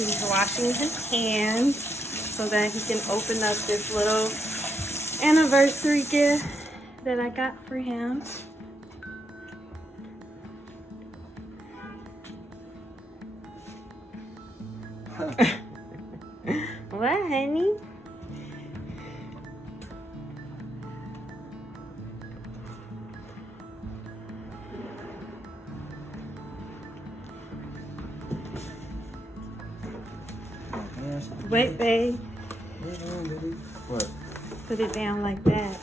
He's washing his hands so that he can open up this little anniversary gift that I got for him. What, honey? Wait, babe. What? Put it down like that.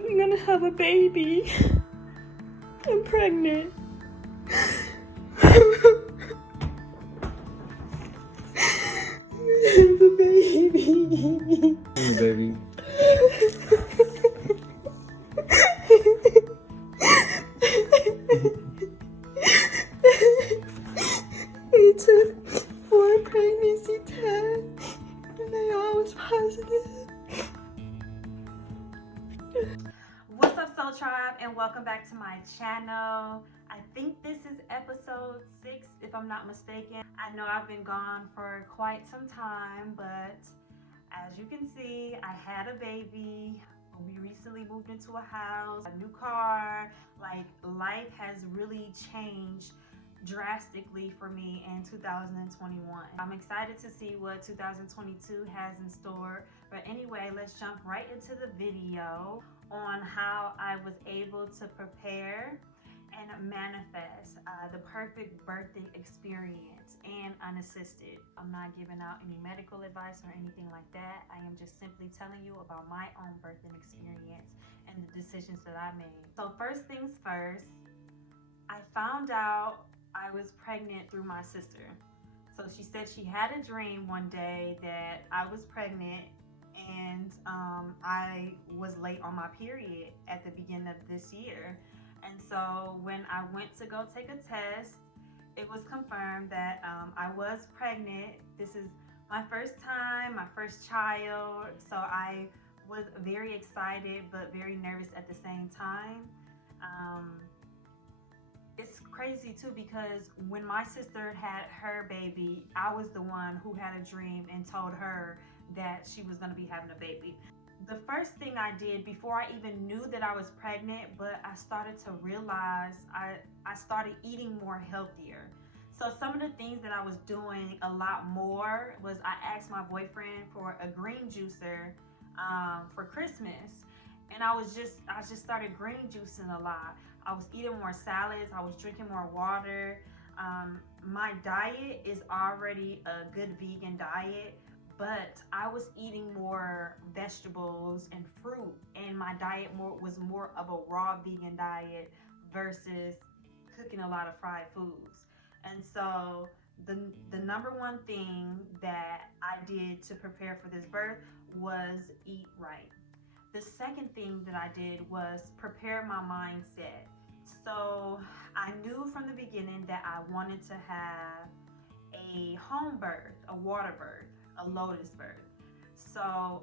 I'm gonna have a baby. I'm pregnant. I have a baby. Hey, baby. We took 4 pregnancy tests and they all was positive. What's up, Soul Tribe, and welcome back to my channel. I think this is episode 6 if I'm not mistaken. I know I've been gone for quite some time, but as you can see, I had a baby. We recently moved into a house, a new car. Like, life has really changed drastically for me in 2021. I'm excited to see what 2022 has in store. But anyway, let's jump right into the video on how I was able to prepare and manifest the perfect birthing experience and unassisted. I'm not giving out any medical advice or anything like that. I am just simply telling you about my own birthing experience and the decisions that I made. So first things first, I found out I was pregnant through my sister. So she said she had a dream one day that I was pregnant and I was late on my period at the beginning of this year. And so when I went to go take a test, it was confirmed that I was pregnant. This is my first time, my first child. So I was very excited, but very nervous at the same time. It's crazy too, because when my sister had her baby, I was the one who had a dream and told her that she was going to be having a baby. The first thing I did before I even knew that I was pregnant, but I started to realize I started eating more healthier. So some of the things that I was doing a lot more was I asked my boyfriend for a green juicer for Christmas. And I just started green juicing a lot. I was eating more salads. I was drinking more water. My diet is already a good vegan diet, but I was eating more vegetables and fruit, and my diet was more of a raw vegan diet versus cooking a lot of fried foods. And so the number one thing that I did to prepare for this birth was eat right. The second thing that I did was prepare my mindset. So I knew from the beginning that I wanted to have a home birth, a water birth, a lotus birth. So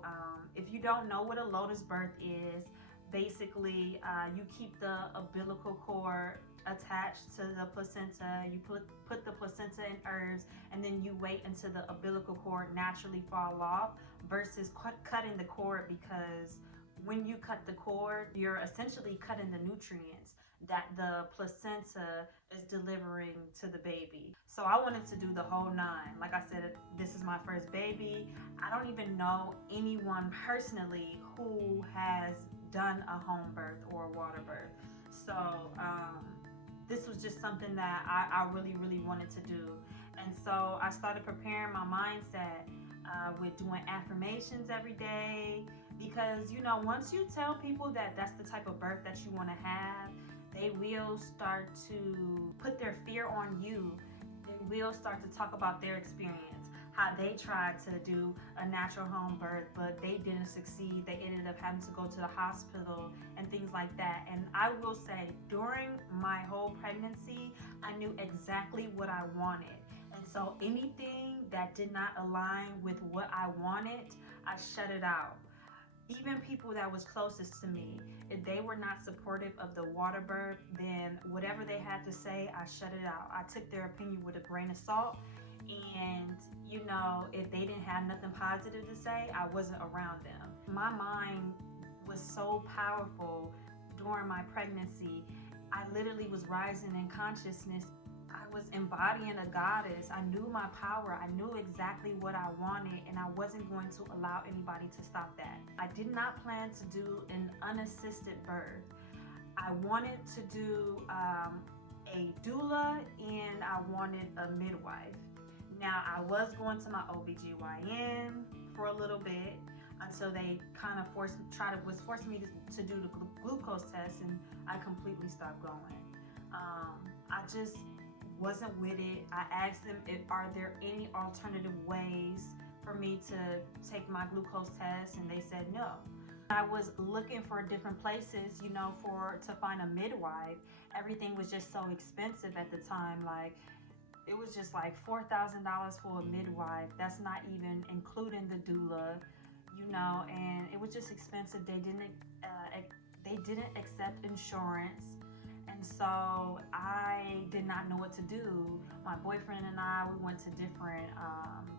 if you don't know what a lotus birth is, basically you keep the umbilical cord attached to the placenta. You put the placenta in herbs, and then you wait until the umbilical cord naturally fall off versus cutting the cord, because when you cut the cord, you're essentially cutting the nutrients that the placenta is delivering to the baby. So I wanted to do the whole 9. Like I said, this is my first baby. I don't even know anyone personally who has done a home birth or a water birth. So this was just something that I really, really wanted to do. And so I started preparing my mindset with doing affirmations every day, because you know, once you tell people that that's the type of birth that you want to have, they will start to put their fear on you. They will start to talk about their experience, how they tried to do a natural home birth, but they didn't succeed. They ended up having to go to the hospital and things like that. And I will say, during my whole pregnancy, I knew exactly what I wanted. And so anything that did not align with what I wanted, I shut it out. Even people that was closest to me, if they were not supportive of the water birth, then whatever they had to say, I shut it out. I took their opinion with a grain of salt. And if they didn't have nothing positive to say, I wasn't around them. My mind was so powerful during my pregnancy. I literally was rising in consciousness. I was embodying a goddess. I knew my power. I knew exactly what I wanted, and I wasn't going to allow anybody to stop that. I did not plan to do an unassisted birth. I wanted to do a doula, and I wanted a midwife. Now, I was going to my OBGYN for a little bit until they kind of forced me to do the glucose test, and I completely stopped going. I just wasn't with it. I asked them, are there any alternative ways for me to take my glucose test, and they said no. I was looking for different places, to find a midwife. Everything was just so expensive at the time. Like, it was just like $4,000 for a midwife. That's not even including the doula, and it was just expensive. They didn't accept insurance. And so I did not know what to do. My boyfriend and I, we went to different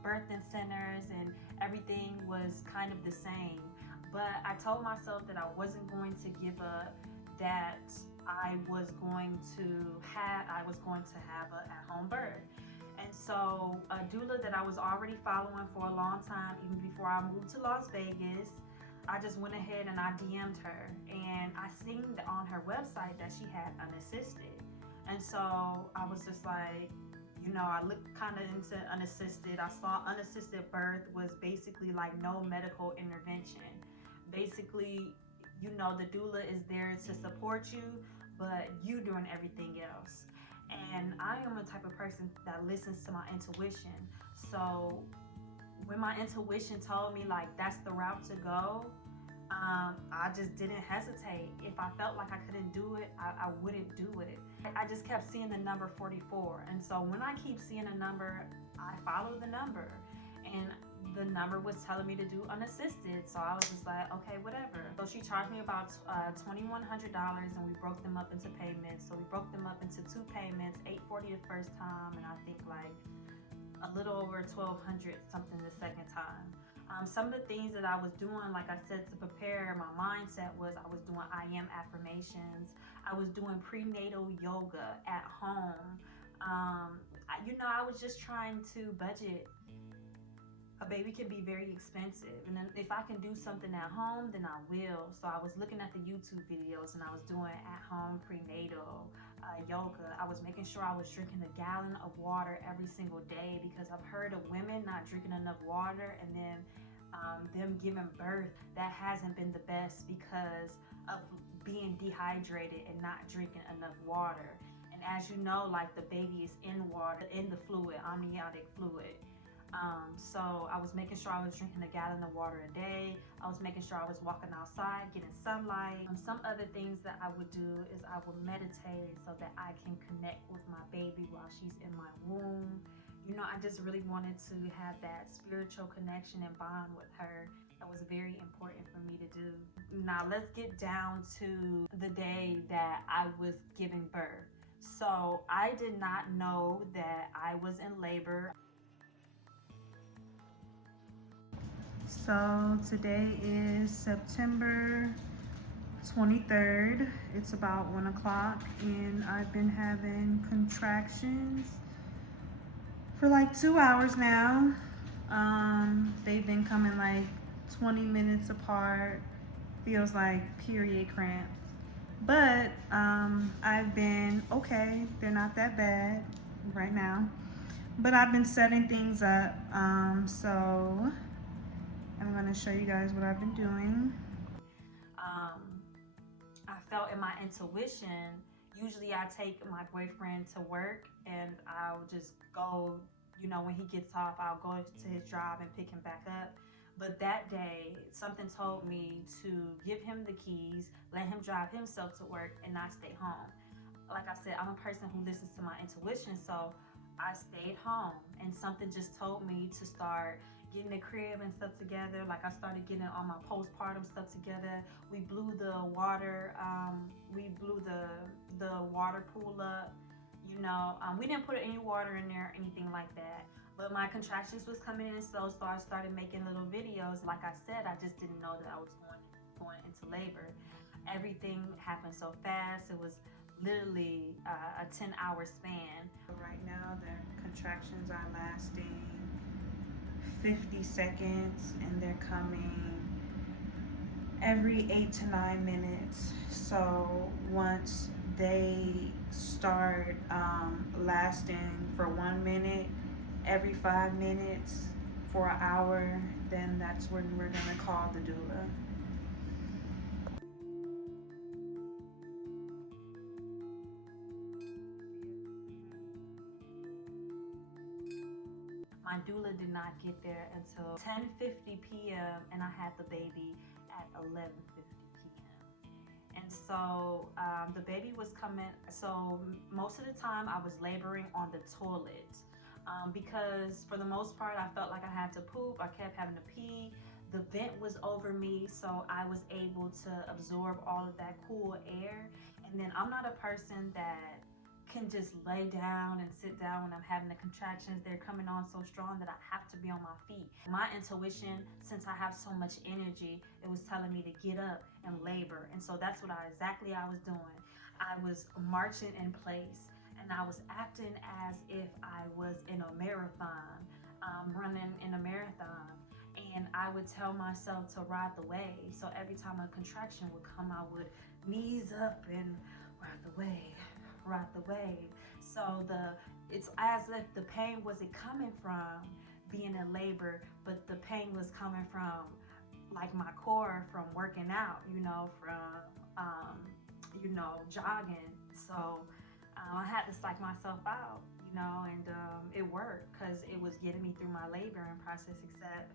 birthing centers, and everything was kind of the same. But I told myself that I wasn't going to give up, that I was going to have an at-home birth. And so a doula that I was already following for a long time, even before I moved to Las Vegas, I just went ahead and I DM'd her, and I seen on her website that she had Unassisted. And so I was just like, I looked kind of into Unassisted. I saw Unassisted birth was basically like no medical intervention. Basically, the doula is there to support you, but you doing everything else. And I am the type of person that listens to my intuition. So when my intuition told me like that's the route to go, I just didn't hesitate. If I felt like I couldn't do it, I wouldn't do it. I just kept seeing the number 44. And so when I keep seeing a number, I follow the number. And the number was telling me to do unassisted. So I was just like, okay, whatever. So she charged me about $2,100, and we broke them up into payments. So we broke them up into 2 payments, $840 the first time, and I think like a little over $1,200 something the second time. Some of the things that I was doing, like I said, to prepare my mindset was I was doing I am affirmations. I was doing prenatal yoga at home. I was just trying to budget. A baby can be very expensive, and then if I can do something at home, then I will. So I was looking at the YouTube videos, and I was doing at-home prenatal yoga. I was making sure I was drinking a gallon of water every single day, because I've heard of women not drinking enough water, and then them giving birth, that hasn't been the best because of being dehydrated and not drinking enough water. And as you know, like, the baby is in water, in the fluid, amniotic fluid. So I was making sure I was drinking a gallon of water a day. I was making sure I was walking outside, getting sunlight. Some other things that I would do is I would meditate so that I can connect with my baby while she's in my womb. I just really wanted to have that spiritual connection and bond with her. That was very important for me to do. Now let's get down to the day that I was giving birth. So I did not know that I was in labor. So today is September 23rd. It's about 1 o'clock, and I've been having contractions for like 2 hours now. They've been coming like 20 minutes apart. Feels like period cramps. But I've been okay. They're not that bad right now. But I've been setting things up. So I'm going to show you guys what I've been doing. I felt in my intuition. Usually I take my boyfriend to work, and I'll just go, when he gets off, I'll go to his job and pick him back up. But that day, something told me to give him the keys, let him drive himself to work, and not stay home. Like I said, I'm a person who listens to my intuition, so I stayed home, and something just told me to start getting the crib and stuff together. Like I started getting all my postpartum stuff together. We blew the water, the water pool up. You know, we didn't put any water in there or anything like that. But my contractions was coming in slow, so I started making little videos. Like I said, I just didn't know that I was going into labor. Everything happened so fast. It was literally a 10-hour span. Right now, the contractions are lasting 50 seconds, and they're coming every 8 to 9 minutes. So once they start lasting for 1 minute, every 5 minutes for an hour, then that's when we're gonna call the doula. My doula did not get there until 10:50 p.m. and I had the baby at 11:50 p.m. And so the baby was coming. So most of the time I was laboring on the toilet because for the most part I felt like I had to poop. I kept having to pee. The vent was over me, so I was able to absorb all of that cool air. And then I'm not a person that can just lay down and sit down when I'm having the contractions. They're coming on so strong that I have to be on my feet. My intuition, since I have so much energy, it was telling me to get up and labor. And so that's what exactly I was doing. I was marching in place and I was acting as if I was in a marathon, running in a marathon. And I would tell myself to ride the wave. So every time a contraction would come, I would knees up and ride the wave. So it's as if the pain wasn't coming from being in labor, but the pain was coming from like my core, from working out, from jogging. So I had to psych myself out, and it worked because it was getting me through my laboring process. Except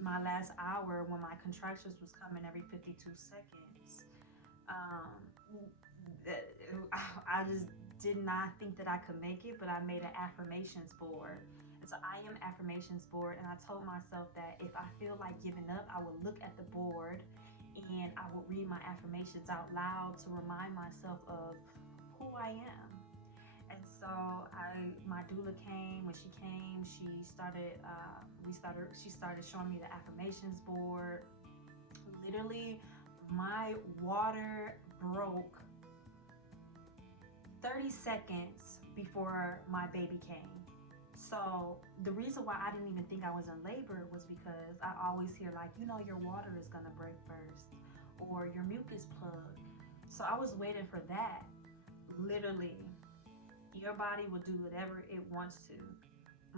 my last hour, when my contractions was coming every 52 seconds. I just did not think that I could make it, but I made an affirmations board. And so I am Affirmations Board, and I told myself that if I feel like giving up, I would look at the board and I would read my affirmations out loud to remind myself of who I am. And so my doula came. When she came, she started showing me the affirmations board. Literally, my water broke 30 seconds before my baby came. So the reason why I didn't even think I was in labor was because I always hear like, your water is gonna break first, or your mucus plug. So I was waiting for that. Literally, your body will do whatever it wants to.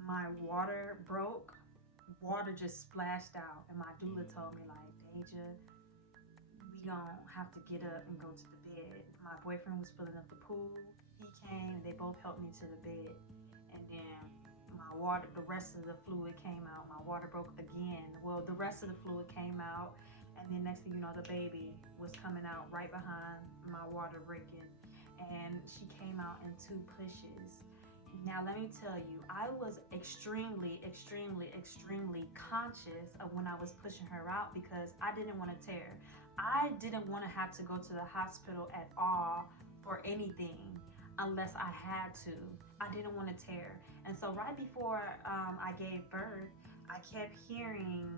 My water broke, water just splashed out, and my doula told me like, Deja, we gonna have to get up and go to the bed. My boyfriend was filling up the pool. He came, they both helped me to the bed. And then the rest of the fluid came out. My water broke again. Well, the rest of the fluid came out. And then next thing you know, the baby was coming out right behind my water breaking. And she came out in 2 pushes. Now, let me tell you, I was extremely, extremely, extremely conscious of when I was pushing her out because I didn't want to tear. I didn't want to have to go to the hospital at all for anything unless I had to. I didn't want to tear. And so right before I gave birth, I kept hearing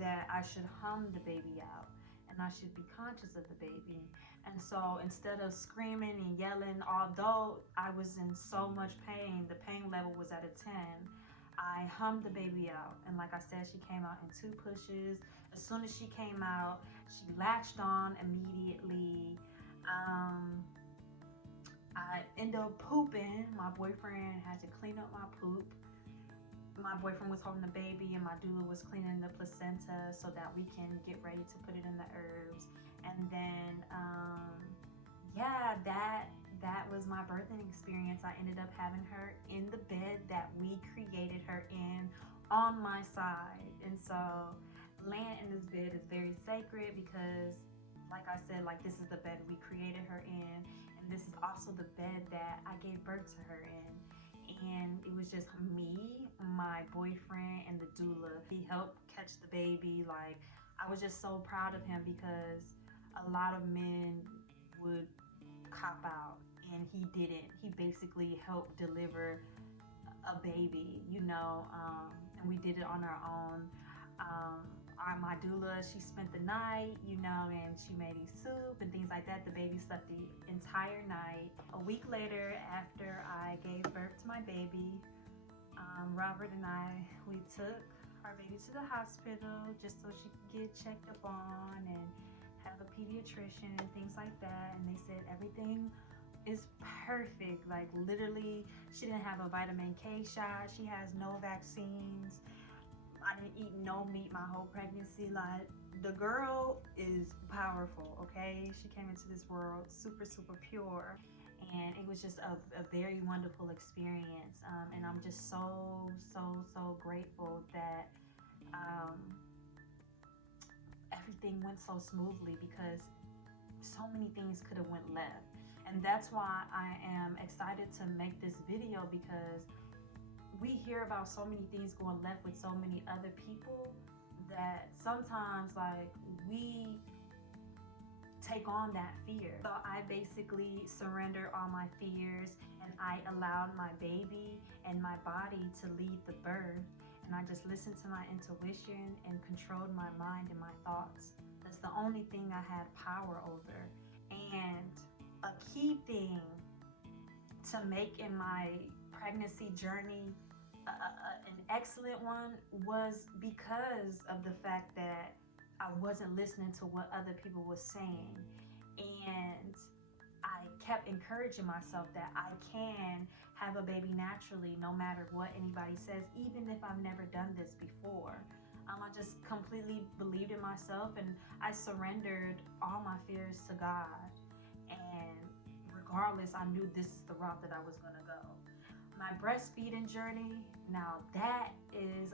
that I should hum the baby out and I should be conscious of the baby. And so instead of screaming and yelling, although I was in so much pain, the pain level was at a 10, I hummed the baby out. And like I said, she came out in 2 pushes. As soon as she came out, she latched on immediately. I ended up pooping. My boyfriend had to clean up my poop. My boyfriend was holding the baby and my doula was cleaning the placenta so that we can get ready to put it in the herbs. And then, that was my birthing experience. I ended up having her in the bed that we created her in on my side. And so laying in this bed is very sacred because, like I said, this is the bed we created her in. And this is also the bed that I gave birth to her in. and it was just me, my boyfriend, and the doula. He helped catch the baby. Like, I was just so proud of him because a lot of men would cop out, and he didn't. He basically helped deliver a baby, you know, and we did it on our own. My doula, she spent the night, you know, and she made his soup and things like that. The baby slept the entire night. A week later, after I gave birth to my baby, Robert and I, we took our baby to the hospital just so she could get checked up on and have a pediatrician and things like that. And they said everything is perfect. Like, literally, she didn't have a vitamin K shot. She has no vaccines. I didn't eat no meat my whole pregnancy. Like, the girl is powerful, okay? She came into this world super, super pure. And it was just a very wonderful experience. And I'm just so, so, so grateful that everything went so smoothly, because so many things could have went left. And that's why I am excited to make this video, because we hear about so many things going left with so many other people that sometimes, like, we take on that fear. So I basically surrendered all my fears, and I allowed my baby and my body to lead the birth. And I just listened to my intuition and controlled my mind and my thoughts. That's the only thing I had power over. And a key thing to make in my pregnancy journey an excellent one was because of the fact that I wasn't listening to what other people were saying. And I kept encouraging myself that I can have a baby naturally, no matter what anybody says, even if I've never done this before. I just completely believed in myself, and I surrendered all my fears to God. And regardless, I knew this is the route that I was gonna go. My breastfeeding journey, now that is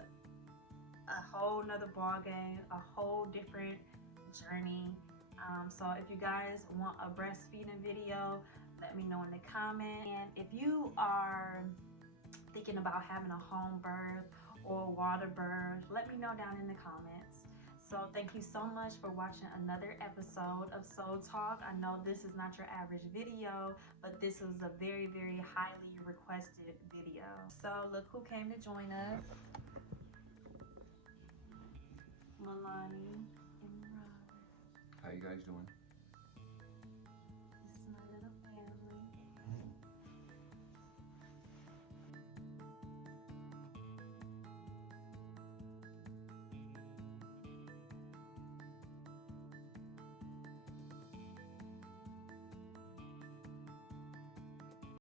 a whole nother ball game, a whole different journey. So if you guys want a breastfeeding video, let me know in the comment. And if you are thinking about having a home birth or water birth, let me know down in the comments. So thank you so much for watching another episode of Soul Talk. I know this is not your average video, but this was a very, very highly requested video. So look who came to join us. Milani and Robert. How you guys doing?